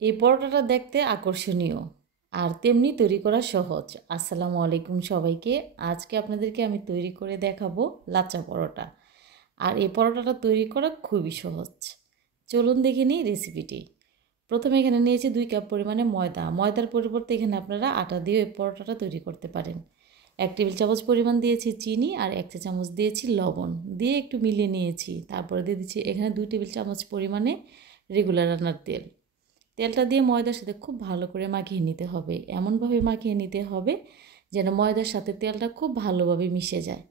এই পরোটাটা দেখতে আকর্ষণীয় আর তেমনি তৈরি করা সহজ। আসসালামু আলাইকুম সবাইকে। আজকে আপনাদেরকে আমি তৈরি করে দেখাবো লাচ্চা পরোটা। আর এই পরোটাটা তৈরি করা খুবই সহজ। চলুন দেখে নিই রেসিপিটি। প্রথমে এখানে নিয়েছি 2 কাপ পরিমাণে ময়দা। ময়দার পরিবর্তে এখানে আপনারা আটা দিয়ে এই পরোটাটা তৈরি করতে পারেন। 1 টেবিল চামচ পরিমাণ দিয়েছি চিনি আর 1 চা চামচ দিয়েছি লবণ। দিয়ে একটু মিলিয়ে নিয়েছি। তারপরে দিয়ে দিচ্ছি এখানে 2 টেবিল চামচ পরিমাণে রেগুলার রান্নার তেল। তেলটা দিয়ে ময়দার সাথে খুব ভালো করে মাখিয়ে নিতে হবে। এমনভাবে মাখিয়ে নিতে হবে যেন ময়দার সাথে তেলটা খুব ভালোভাবে মিশে যায়।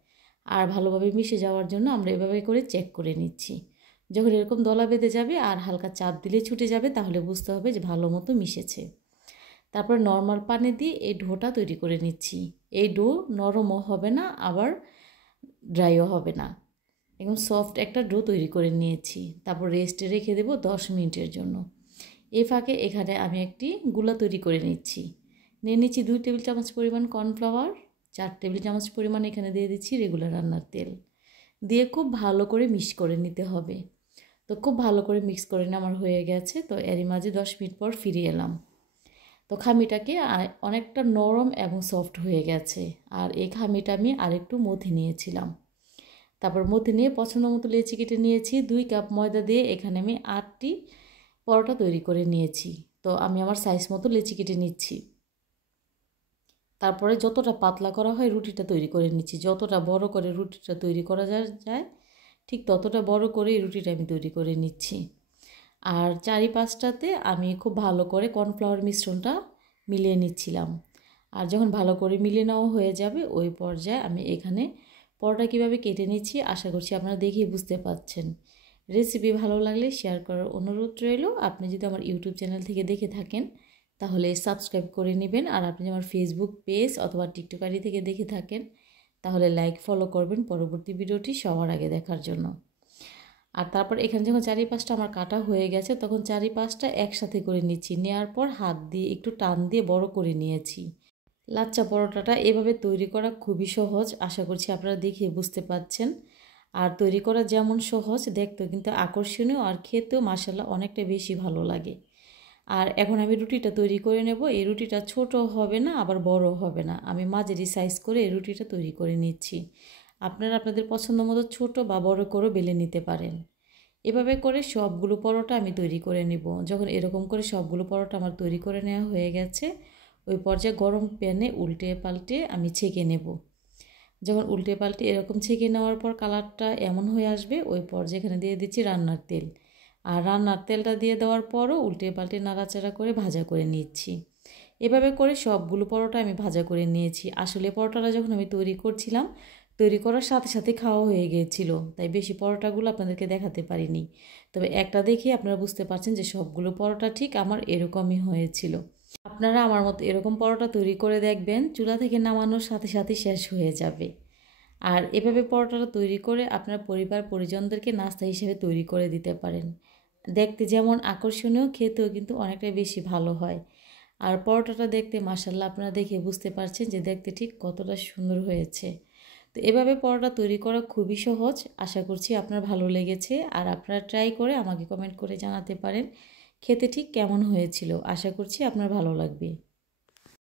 আর ভালোভাবে মিশে যাওয়ার জন্য আমরা এভাবে করে চেক করে নিচ্ছি। যখন এরকম দলা বেঁধে যাবে আর হালকা চাপ দিলে ছুটে যাবে, তাহলে বুঝতে হবে যে ভালো মতো মিশেছে। তারপর নর্মাল পানি দিয়ে এই ডোটা তৈরি করে নিচ্ছি। এই ডো নরমও হবে না, আবার ড্রাইও হবে না। একদম সফট একটা ডো তৈরি করে নিয়েছি। তারপর রেস্টে রেখে দেবো 10 মিনিটের জন্য। এই ফাঁকে এখানে আমি একটি গুলা তৈরি করে নিচ্ছি। নিয়ে নিচ্ছি 2 টেবিল চামচ পরিমাণ কর্নফ্লাওয়ার, 4 টেবিল চামচ পরিমাণ এখানে দিয়ে দিচ্ছি রেগুলার রান্নার তেল। দিয়ে খুব ভালো করে মিক্স করে নিতে হবে। তো খুব ভালো করে মিক্স করে নেওয়া আমার হয়ে গেছে। তো এরই মাঝে 10 মিনিট পর ফিরে এলাম। তো খামিটাকে অনেকটা নরম এবং সফট হয়ে গেছে। আর এই খামিটা আমি আরেকটু মথে নিয়েছিলাম। তারপর মথে নিয়ে পছন্দ মতো লেচি কেটে নিয়েছি। 2 কাপ ময়দা দিয়ে এখানে আমি 8টি পরোটা তৈরি করে নিয়েছি। তো আমি আমার সাইজ মতো লেচি কেটে নিচ্ছি। তারপরে যতটা পাতলা করা হয় রুটিটা তৈরি করে নিচ্ছি। যতটা বড় করে রুটিটা তৈরি করা যায় ঠিক ততটা বড় করে এই রুটিটা আমি তৈরি করে নিচ্ছি। আর চারিপাশটাতে আমি খুব ভালো করে কর্নফ্লাওয়ার মিশ্রণটা মিলিয়ে নিচ্ছিলাম। আর যখন ভালো করে মিলিয়ে নেওয়া হয়ে যাবে ওই পর্যায়ে আমি এখানে পরোটা কীভাবে কেটে নিচ্ছি আশা করছি আপনারা দেখেই বুঝতে পারছেন। রেসিপি ভালো লাগলে শেয়ার করার অনুরোধ রইল। আপনি যদি আমার ইউটিউব চ্যানেল থেকে দেখে থাকেন তাহলে সাবস্ক্রাইব করে নেবেন। আর আপনি আমার ফেসবুক পেজ অথবা টিকটক আইডি থেকে দেখে থাকেন তাহলে লাইক ফলো করবেন পরবর্তী ভিডিওটি সবার আগে দেখার জন্য। আর তারপর এখানে যখন চারিপাশটা আমার কাটা হয়ে গেছে তখন চারিপাশটা একসাথে করে নিচ্ছি। নেওয়ার পর হাত দিয়ে একটু টান দিয়ে বড় করে নিয়েছি। লাচ্চা পরোটাটা এভাবে তৈরি করা খুবই সহজ। আশা করছি আপনারা দেখে বুঝতে পারছেন। আর তৈরি করা যেমন সহজ, দেখতেও কিন্তু আকর্ষণীয় আর খেতেও মাশাআল্লাহ অনেকটা বেশি ভালো লাগে। আর এখন আমি রুটিটা তৈরি করে নেব। এই রুটিটা ছোট হবে না আবার বড় হবে না, আমি মাঝারি সাইজ করে এই রুটিটা তৈরি করে নিচ্ছি। আপনারা আপনাদের পছন্দ মতো ছোটো বা বড় করেও বেলে নিতে পারেন। এভাবে করে সবগুলো পরোটা আমি তৈরি করে নেব। যখন এরকম করে সবগুলো পরোটা আমার তৈরি করে নেওয়া হয়ে গেছে ওই পর্যায়ে গরম প্যানে উল্টে পাল্টে আমি ছেঁকে নেব। যখন উল্টে পাল্টে এরকম ছেঁকে নেওয়ার পর কালারটা এমন হয়ে আসবে ওই পর্যায়ে এখানে দিয়ে দিচ্ছি রান্নার তেল। আর রান্নার তেলটা দিয়ে দেওয়ার পরও উল্টে পাল্টে নাড়াচাড়া করে ভাজা করে নিচ্ছি। এভাবে করে সবগুলো পরোটা আমি ভাজা করে নিয়েছি। আসলে পরোটাটা যখন আমি তৈরি করছিলাম তৈরি করার সাথে সাথে খাওয়া হয়ে গিয়েছিল, তাই বেশি পরোটাগুলো আপনাদেরকে দেখাতে পারিনি। তবে একটা দেখে আপনারা বুঝতে পারছেন যে সবগুলো পরোটা ঠিক আমার এরকমই হয়েছিল। আপনারা আমার মতো এরকম পরোটা তৈরি করে দেখবেন, চুলা থেকে নামানোর সাথে সাথে শেষ হয়ে যাবে। আর এভাবে পরোটাটা তৈরি করে আপনার পরিবার পরিজনদেরকে নাস্তা হিসেবে তৈরি করে দিতে পারেন। দেখতে যেমন আকর্ষণীয়, খেতেও কিন্তু অনেকটাই বেশি ভালো হয়। আর পরোটাটা দেখতে মাশাআল্লাহ আপনারা দেখে বুঝতে পারছেন যে দেখতে ঠিক কতটা সুন্দর হয়েছে। তো এভাবে পরোটা তৈরি করা খুবই সহজ। আশা করছি আপনার ভালো লেগেছে। আর আপনারা ট্রাই করে আমাকে কমেন্ট করে জানাতে পারেন খেতে ঠিক কেমন হয়েছিল। আশা করছি আপনার ভালো লাগবে।